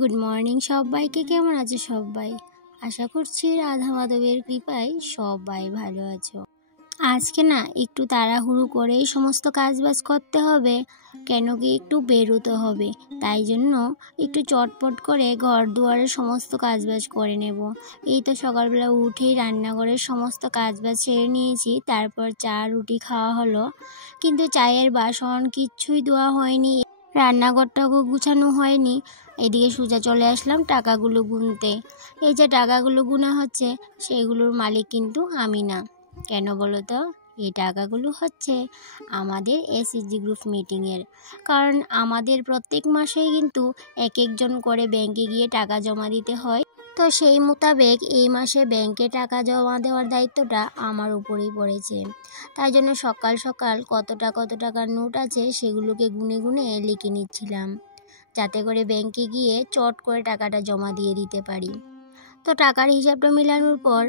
Good morning সবাইকে। কেমন আছো সবাই? আশা করছি রাধা মাধবের কৃপায় সবাই ভালো আছো। আজকে না একটু তাড়াহুড়ো করেই সমস্ত কাজবাজ করতে হবে, কেন কি একটু বেরোতে হবে। তাই জন্য একটু চটপট করে ঘর দুয়ারের সমস্ত কাজবাজ করে নেব। এই তো সকালবেলা উঠেই রান্নাঘরের সমস্ত কাজবাজ সেরে নিয়েছি, তারপর চা রুটি খাওয়া হলো। কিন্তু চায়ের বাসন কিচ্ছুই ধোয়া হয়নি, রান্নাঘরটাও গুছানো হয়নি। এদিকে সোজা চলে আসলাম টাকাগুলো গুনতে। এই যে টাকাগুলো গুনা হচ্ছে, সেগুলোর মালিক কিন্তু আমি না। কেন বলো তো? এই টাকাগুলো হচ্ছে আমাদের এসএসজি গ্রুপ মিটিংয়ের। কারণ আমাদের প্রত্যেক মাসেই কিন্তু এক একজন করে ব্যাংকে গিয়ে টাকা জমা দিতে হয়। তো সেই মোতাবেক এই মাসে ব্যাংকে টাকা জমা দেওয়ার দায়িত্বটা আমার উপরেই পড়েছে। তাই জন্য সকাল সকাল কত টাকার নোট আছে সেগুলোকে গুনে গুনে লিখে নিচ্ছিলাম, যাতে করে ব্যাংকে গিয়ে চট করে টাকাটা জমা দিয়ে দিতে পারি। তো টাকার হিসাবটা মেলানোর পর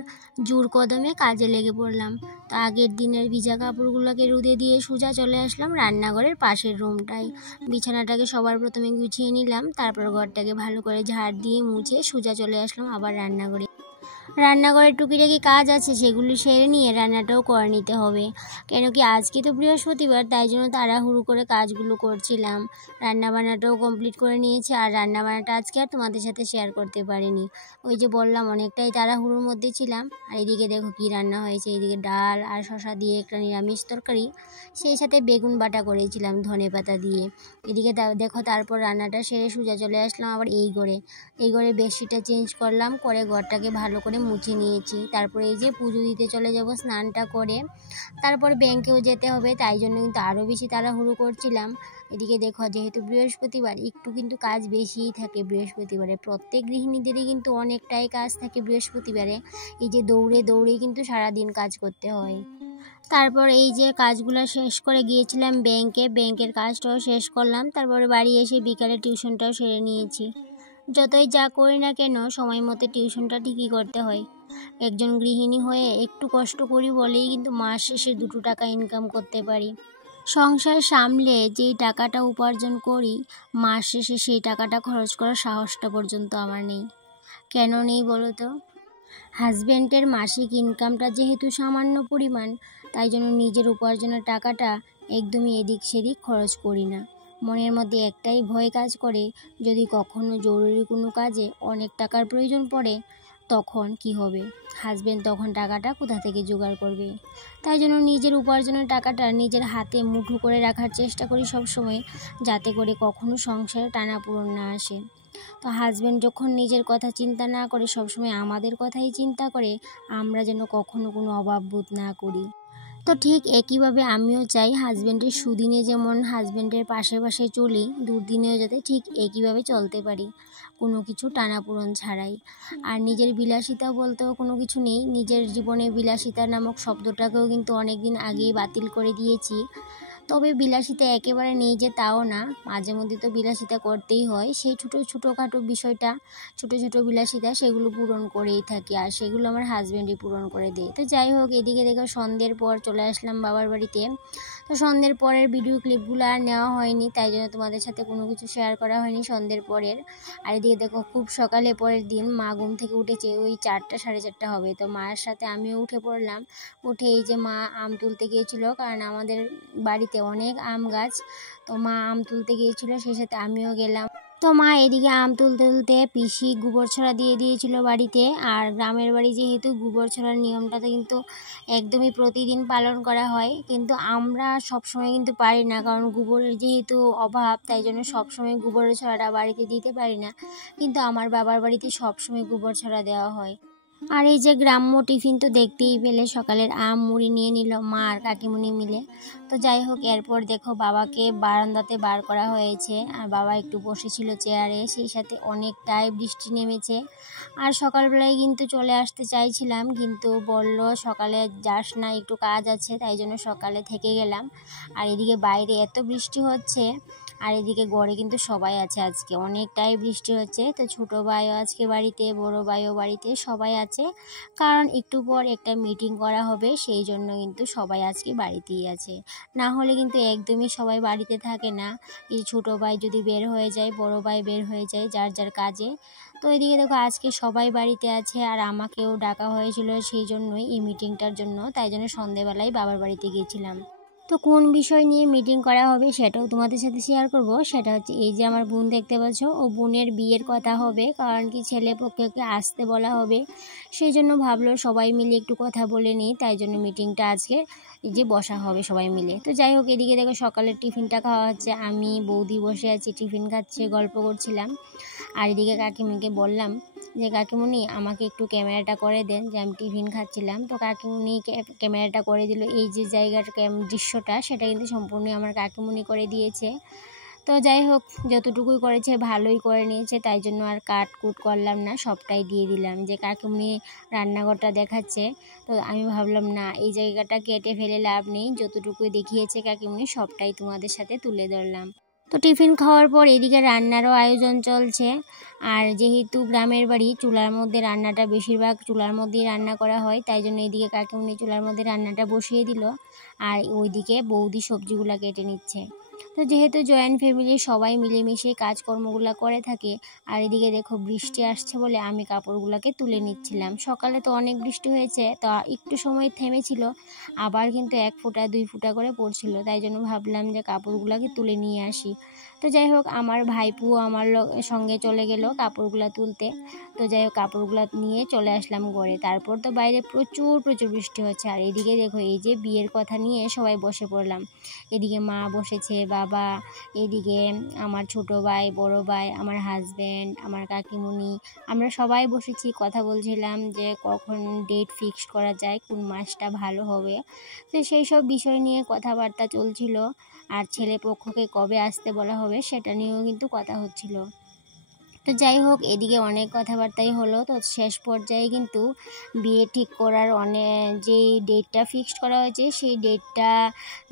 জোর কদমে কাজে লেগে পড়লাম। তো আগের দিনের ভিজা কাপড়গুলোকে রোদে দিয়ে সোজা চলে আসলাম রান্নাঘরের পাশের রুমটায়। বিছানাটাকে সবার প্রথমে গুছিয়ে নিলাম, তারপর ঘরটাকে ভালো করে ঝাড় দিয়ে মুছে সোজা চলে আসলাম আবার রান্নাঘরের টুকিটাকি কাজ আছে সেগুলো সেরে নিয়ে রান্নাটাও করে নিতে হবে। কেন কি আজকে তো বৃহস্পতিবার, তাই জন্য তাড়াহুড়ো করে কাজগুলো করছিলাম। রান্নাবান্নাটাও কমপ্লিট করে নিয়েছি, আর রান্নাবান্নাটা আজকে আর তোমাদের সাথে শেয়ার করতে পারিনি। ওই যে বললাম অনেকটাই তাড়াহুড়োর মধ্যে ছিলাম। আর এদিকে দেখো কি রান্না হয়েছে, এদিকে ডাল আর শসা দিয়ে একটা নিরামিষ তরকারি, সেই সাথে বেগুন বাটা করেছিলাম ধনেপাতা দিয়ে। এদিকে দেখো তারপর রান্নাটা সেরে সোজা চলে আসলাম আবার এই ঘরে বেডশিটটা চেঞ্জ করলাম, করে ঘরটাকে ভালো করে মুছে নিয়েছি। তারপরে এই যে পুজো দিতে চলে যাব স্নানটা করে, তারপর ব্যাংকেও যেতে হবে, তাই জন্য কিন্তু আরও বেশি তাড়াহুড়ো করছিলাম। এদিকে দেখো যেহেতু বৃহস্পতিবার একটু কিন্তু কাজ বেশিই থাকে বৃহস্পতিবারে, প্রত্যেক গৃহিণীদেরই কিন্তু অনেকটাই কাজ থাকে বৃহস্পতিবারে। এই যে দৌড়ে দৌড়ে কিন্তু সারাদিন কাজ করতে হয়। তারপর এই যে কাজগুলো শেষ করে গিয়েছিলাম ব্যাংকের কাজটাও শেষ করলাম। তারপরে বাড়ি এসে বিকালে টিউশনটাও সেরে নিয়েছি। যতই যা করি না কেন সময় মতো টিউশনটা ঠিকই করতে হয়। একজন গৃহিণী হয়ে একটু কষ্ট করি বলেই কিন্তু মাস শেষে 2 টাকা ইনকাম করতে পারি। সংসার সামলে যেই টাকাটা উপার্জন করি, মাস শেষে সেই টাকাটা খরচ করার সাহসটা পর্যন্ত আমার নেই। কেন নেই বলো তো? হাজব্যান্ডের মাসিক ইনকামটা যেহেতু সামান্য পরিমাণ, তাই জন্য নিজের উপার্জনের টাকাটা একদমই এদিক সেদিক খরচ করি না। মনের মধ্যে একটাই ভয় কাজ করে, যদি কখনো জরুরি কোনো কাজে অনেক টাকার প্রয়োজন পড়ে তখন কি হবে? হাজব্যান্ড তখন টাকাটা কোথা থেকে জোগাড় করবে? তাই জন্য নিজের উপার্জনের টাকাটা নিজের হাতে মুঠো করে রাখার চেষ্টা করি সবসময়, যাতে করে কখনো সংসারে টানাপোড়েন না আসে। তো হাজব্যান্ড যখন নিজের কথা চিন্তা না করে সবসময় আমাদের কথাই চিন্তা করে, আমরা যেন কখনো কোনো অভাব বোধ না করি। তো ঠিক একইভাবে আমিও চাই হাজব্যান্ডের সুদিনে যেমন হাজব্যান্ডের পাশে পাশে চলি, দুর্দিনেও যাতে ঠিক একইভাবে চলতে পারি, কোনো কিছু টানাপোড়েন ছাড়াই। আর নিজের বিলাসিতা বলতেও কোনো কিছু নেই। নিজের জীবনে বিলাসিতা নামক শব্দটাকেও কিন্তু অনেক দিন আগেই বাতিল করে দিয়েছি। তবে বিলাসিতা একেবারে নেই যে তাও না, মাঝে মধ্যে তো বিলাসিতা করতেই হয়। সেই ছোটোখাটো বিষয়টা, ছোটো বিলাসিতা, সেগুলো পূরণ করেই থাকি, আর সেগুলো আমার হাজব্যান্ডই পূরণ করে দেয়। তো যাই হোক, এদিকে দেখো সন্ধ্যের পর চলে আসলাম বাবার বাড়িতে। তো সন্ধ্যের পরের ভিডিও ক্লিপগুলো আর নেওয়া হয়নি, তাই জন্য তোমাদের সাথে কোনো কিছু শেয়ার করা হয়নি সন্ধ্যের পরের। আর এদিকে দেখো খুব সকালে পরের দিন মা ঘুম থেকে উঠেছে, ওই 4টা 4:30 হবে। তো মায়ের সাথে আমিও উঠে পড়লাম। উঠে এই যে মা আম তুলতে গিয়েছিলো, কারণ আমাদের বাড়িতে অনেক আম গাছ। তো মা আম তুলতে গিয়েছিলো, সেই সাথে আমিও গেলাম। তো মা এদিকে আম তুলতে তুলতে পিসি গোবর ছড়া দিয়ে দিয়েছিল বাড়িতে। আর গ্রামের বাড়ি যেহেতু গোবর ছড়ার নিয়মটা তো কিন্তু একদমই প্রতিদিন পালন করা হয়, কিন্তু আমরা সবসময় কিন্তু পারি না, কারণ গোবরের যেহেতু অভাব, তাই জন্য সবসময় গোবরের ছড়াটা বাড়িতে দিতে পারি না। কিন্তু আমার বাবার বাড়িতে সবসময় গোবর ছড়া দেওয়া হয়। আর এই যে গ্রাম্য টিফিন তো দেখতেই পেলে, সকালের আম মুড়ি নিয়ে নিল মা আর কাকিমুনি মিলে। তো যাই হোক, এরপর দেখো বাবাকে বারান্দাতে বার করা হয়েছে, আর বাবা একটু বসেছিল চেয়ারে, সেই সাথে অনেকটাই বৃষ্টি নেমেছে। আর সকালবেলায় কিন্তু চলে আসতে চাইছিলাম, কিন্তু বলল সকালে যাস না, একটু কাজ আছে, তাই জন্য সকালে থেকে গেলাম। আর এদিকে বাইরে এত বৃষ্টি হচ্ছে, আর এদিকে ঘরে কিন্তু সবাই আছে, আজকে অনেকটাই বৃষ্টি হচ্ছে। তো ছোটো ভাইও আজকে বাড়িতে, বড় ভাইও বাড়িতে, সবাই আছে। কারণ একটু পর একটা মিটিং করা হবে, সেই জন্য কিন্তু সবাই আজকে বাড়িতেই আছে। না হলে কিন্তু একদমই সবাই বাড়িতে থাকে না। এই ছোটো ভাই যদি বের হয়ে যায়, বড় ভাই বের হয়ে যায় যার যার কাজে। তো এদিকে দেখো আজকে সবাই বাড়িতে আছে, আর আমাকেও ডাকা হয়েছিল সেই জন্যই, এই মিটিংটার জন্য। তাই জন্য সন্ধেবেলায় বাবার বাড়িতে গিয়েছিলাম। তো কোন বিষয় নিয়ে মিটিং করা হবে সেটাও তোমাদের সাথে শেয়ার করব। সেটা হচ্ছে এই যে আমার বোন দেখতে পাচ্ছ, ও বোনের বিয়ের কথা হবে, কারণ কি ছেলে পক্ষকে আসতে বলা হবে। সেই জন্য ভাবলো সবাই মিলে একটু কথা বলে নিই, তাই জন্য মিটিংটা আজকে এই যে বসা হবে সবাই মিলে। তো যাই হোক, এদিকে দেখো সকালের টিফিনটা খাওয়া হচ্ছে, আমি বৌদি বসে আছি, টিফিন খাচ্ছে, গল্প করছিলাম। আর এদিকে কাকিমুনিকে বললাম যে কাকিমুনি আমাকে একটু ক্যামেরাটা করে দেন, যে আমি টিফিন খাচ্ছিলাম। তো কাকিমুনি ক্যামেরাটা করে দিল। এই যে জায়গার দৃশ্যটা, সেটা কিন্তু সম্পূর্ণ আমার কাকিমুনি করে দিয়েছে। তো যাই হোক, যতটুকুই করেছে ভালোই করে নিয়েছে, তাই জন্য আর কাটকুট করলাম না, সবটাই দিয়ে দিলাম। যে কাকিমুনি রান্নাঘরটা দেখাচ্ছে, তো আমি ভাবলাম না, এই জায়গাটা কেটে ফেলে লাভ নেই, যতটুকুই দেখিয়েছে কাকিমুনি সবটাই তোমাদের সাথে তুলে ধরলাম। তো টিফিন খাওয়ার পর এদিকে রান্নারও আয়োজন চলছে। আর যেহেতু গ্রামের বাড়ি, চুলার মধ্যে রান্নাটা বেশিরভাগ চুলার মধ্যেই রান্না করা হয়, তাই জন্য এদিকে কাকিমুনি চুলার মধ্যে রান্নাটা বসিয়ে দিল, আর ওইদিকে বৌদি সবজিগুলো কেটে নিচ্ছে। তো যেহেতু জয়েন্ট ফ্যামিলি, সবাই মিলেমিশে কাজকর্মগুলো করে থাকে। আর এদিকে দেখো বৃষ্টি আসছে বলে আমি কাপড়গুলোকে তুলে নিচ্ছিলাম। সকালে তো অনেক বৃষ্টি হয়েছে, তো একটু সময় থেমেছিল, আবার কিন্তু 1 ফোঁটা 2 ফোঁটা করে পড়ছিল, তাই জন্য ভাবলাম যে কাপড়গুলোকে তুলে নিয়ে আসি। তো যাই হোক, আমার ভাইপুও আমার সঙ্গে চলে গেল কাপড়গুলো তুলতে। তো যাই হোক, কাপড়গুলো নিয়ে চলে আসলাম ঘরে। তারপর তো বাইরে প্রচুর বৃষ্টি হচ্ছে। আর এদিকে দেখো এই যে বিয়ের কথা নিয়ে সবাই বসে পড়লাম। এদিকে মা বসেছে, বাবা, এদিকে আমার ছোট ভাই, বড় ভাই, আমার হাজব্যান্ড, আমার কাকিমুনি, আমরা সবাই বসেছি, কথা বলছিলাম যে কখন ডেট ফিক্সড করা যায়, কোন মাসটা ভালো হবে। তো সেই সব বিষয় নিয়ে কথাবার্তা চলছিল। আর ছেলে পক্ষকে কবে আসতে বলা হবে সেটা নিয়েও কিন্তু কথা হচ্ছিল। তো যাই হোক, এদিকে অনেক কথাবার্তাই হলো। তো শেষ পর্যায়ে কিন্তু বিয়ে ঠিক করার যেই ডেটটা ফিক্সড করা হয়েছে, সেই ডেটটা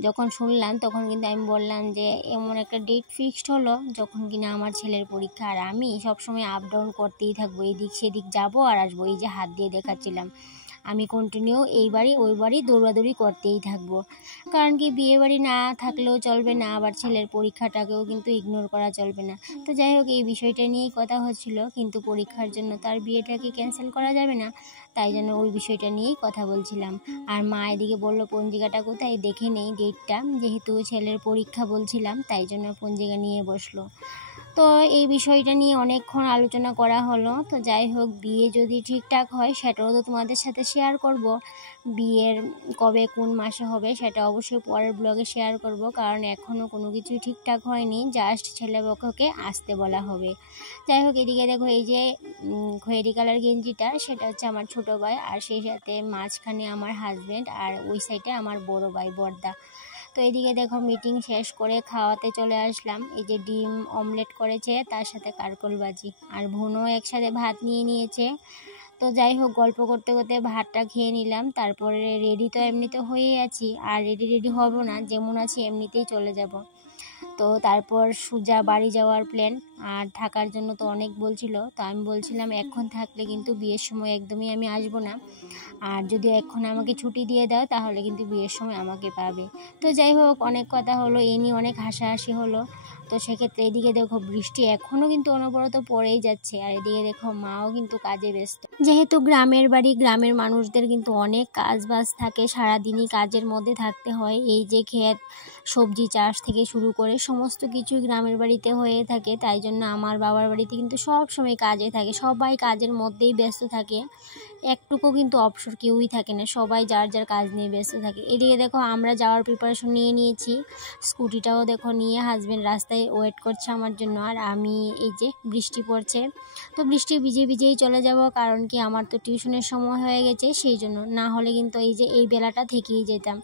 যখন শুনলাম তখন কিন্তু আমি বললাম যে এমন একটা ডেট ফিক্সড হলো যখন কিনা আমার ছেলের পরীক্ষা, আর আমি সবসময় আপ ডাউন করতেই থাকবো, এদিক সেদিক যাবো আর আসবো। এই যে হাত দিয়ে দেখাচ্ছিলাম, আমি কন্টিনিউ এই বাড়ি ওই বাড়ি দৌড়াদৌড়ি করতেই থাকবো। কারণ কি, বিয়ে বাড়ি না থাকলেও চলবে না, আবার ছেলের পরীক্ষাটাকেও কিন্তু ইগনোর করা চলবে না। তো যাই হোক, এই বিষয়টা নিয়েই কথা হচ্ছিল, কিন্তু পরীক্ষার জন্য তার বিয়েটাকে ক্যান্সেল করা যাবে না, তাই জন্য ওই বিষয়টা নিয়েই কথা বলছিলাম। আর মা এদিকে বললো পঞ্জিকাটা কোথায়, দেখে নেই ডেটটা, যেহেতু ছেলের পরীক্ষা বলছিলাম তাই জন্য পঞ্জিকা নিয়ে বসলো। তো এই বিষয়টা নিয়ে অনেকক্ষণ আলোচনা করা হলো। তো যাই হোক, বিয়ে যদি ঠিকঠাক হয় সেটাও তো তোমাদের সাথে শেয়ার করব। বিয়ের কবে কোন মাসে হবে সেটা অবশ্যই পরের ব্লগে শেয়ার করব, কারণ এখনও কোনো কিছুই ঠিকঠাক হয়নি, জাস্ট ছেলেপক্ষকে আসতে বলা হবে। যাই হোক, এদিকে দেখো এই যে খয়েরি কালার গেঞ্জিটা, সেটা হচ্ছে আমার ছোট ভাই, আর সেই সাথে মাঝখানে আমার হাজব্যান্ড, আর ওই সাইডে আমার বড় ভাই বড়দা। তো এদিকে দেখো মিটিং শেষ করে খাওয়াতে চলে আসলাম। এই যে ডিম অমলেট করেছে, তার সাথে কারকল ভাজি, আর বোনও একসাথে ভাত নিয়ে নিয়েছে। তো যাই হোক, গল্প করতে করতে ভাতটা খেয়ে নিলাম। তারপরে রেডি তো এমনিতে হয়েই আছি, আর রেডি হব না, যেমন আছি এমনিতেই চলে যাব। তো তারপর সোজা বাড়ি যাওয়ার প্ল্যান। আর থাকার জন্য তো অনেক বলছিল, তো আমি বলছিলাম এখন থাকলে কিন্তু বিয়ের সময় একদমই আমি আসবো না, আর যদি এখন আমাকে ছুটি দিয়ে দাও তাহলে কিন্তু বিয়ের সময় আমাকে পাবে। তো যাই হোক, অনেক কথা হলো, এ নিয়ে অনেক হাসাহাসি হলো। তো সেক্ষেত্রে এদিকে দেখো বৃষ্টি এখনও কিন্তু অনবরত পড়েই যাচ্ছে, আর এদিকে দেখো মাও কিন্তু কাজে ব্যস্ত। যেহেতু গ্রামের বাড়ি, গ্রামের মানুষদের কিন্তু অনেক কাজ বাজ থাকে, সারাদিনই কাজের মধ্যে থাকতে হয়। এই যে ক্ষেত, সবজি চাষ থেকে শুরু করে সমস্ত কিছু গ্রামের বাড়িতে হয়ে থাকে, তাই জন্য আমার বাবার বাড়িতে কিন্তু সব সময় কাজে থাকে, সবাই কাজের মধ্যেই ব্যস্ত থাকে, একটুকু কিন্তু অবসর কেউই থাকে না, সবাই যার যার কাজ নিয়ে ব্যস্ত থাকে। এদিকে দেখো আমরা যাওয়ার প্রিপারেশন নিয়ে নিয়েছি, স্কুটিটাও দেখো নিয়ে হাজব্যান্ড রাস্তায় ওয়েট করছে আমার জন্য, আর আমি এই যে বৃষ্টি পড়ছে, তো বৃষ্টি ভিজে ভিজেই চলে যাব, কারণ কি আমার তো টিউশনের সময় হয়ে গেছে, সেই জন্য, না হলে কিন্তু এই যে এই বেলাটা থেকেই যেতাম।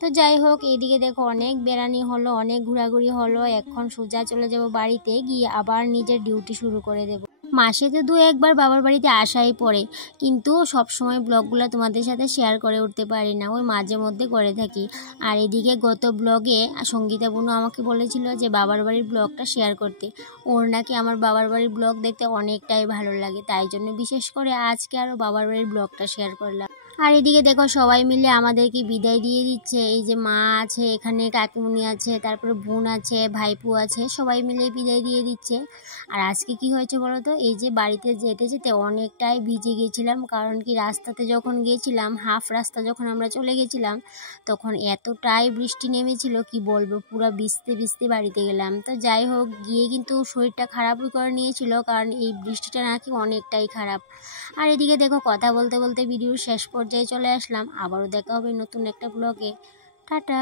তো যাই হোক, এইদিকে দেখো অনেক বেড়ানি হলো, অনেক ঘোরাঘুরি হলো, এখন সোজা চলে যাব বাড়িতে, গিয়ে আবার নিজের ডিউটি শুরু করে দেব। মাসে তো 2-1 বার বাবার বাড়িতে আসাই পড়ে, কিন্তু সব সময় ব্লগগুলো তোমাদের সাথে শেয়ার করে উঠতে পারি না, ওই মাঝে মধ্যে করে থাকি। আর এদিকে গত ব্লগে সঙ্গীতা বোনও আমাকে বলেছিল যে বাবার বাড়ির ব্লগটা শেয়ার করতে। ওর নাকি আমার বাবার বাড়ির ব্লগ দেখতে অনেকটাই ভালো লাগে, তাই জন্য বিশেষ করে আজকে আরও বাবার বাড়ির ব্লগটা শেয়ার করলাম। আর এদিকে দেখো সবাই মিলে আমাদেরকে বিদায় দিয়ে দিচ্ছে। এই যে মা আছে, এখানে কাকিমুনি আছে, তারপরে বোন আছে, ভাইপু আছে, সবাই মিলে বিদায় দিয়ে দিচ্ছে। আর আজকে কি হয়েছে বলো তো, এই যে বাড়িতে যেতে যেতে অনেকটাই ভিজে গেছিলাম, কারণ কি রাস্তাতে যখন গিয়েছিলাম, হাফ রাস্তা যখন আমরা চলে গেছিলাম, তখন এতটাই বৃষ্টি নেমেছিল কি বলবো, পুরো ভিজতে ভিজতে বাড়িতে গেলাম। তো যাই হোক, গিয়ে কিন্তু শরীরটা খারাপই করে নিয়েছিল, কারণ এই বৃষ্টিটা নাকি অনেকটাই খারাপ। আর এদিকে দেখো কথা বলতে বলতে ভিডিওর শেষ পর্যায়ে চলে আসলাম। আবারও দেখা হবে নতুন একটা ব্লগে। টাটা।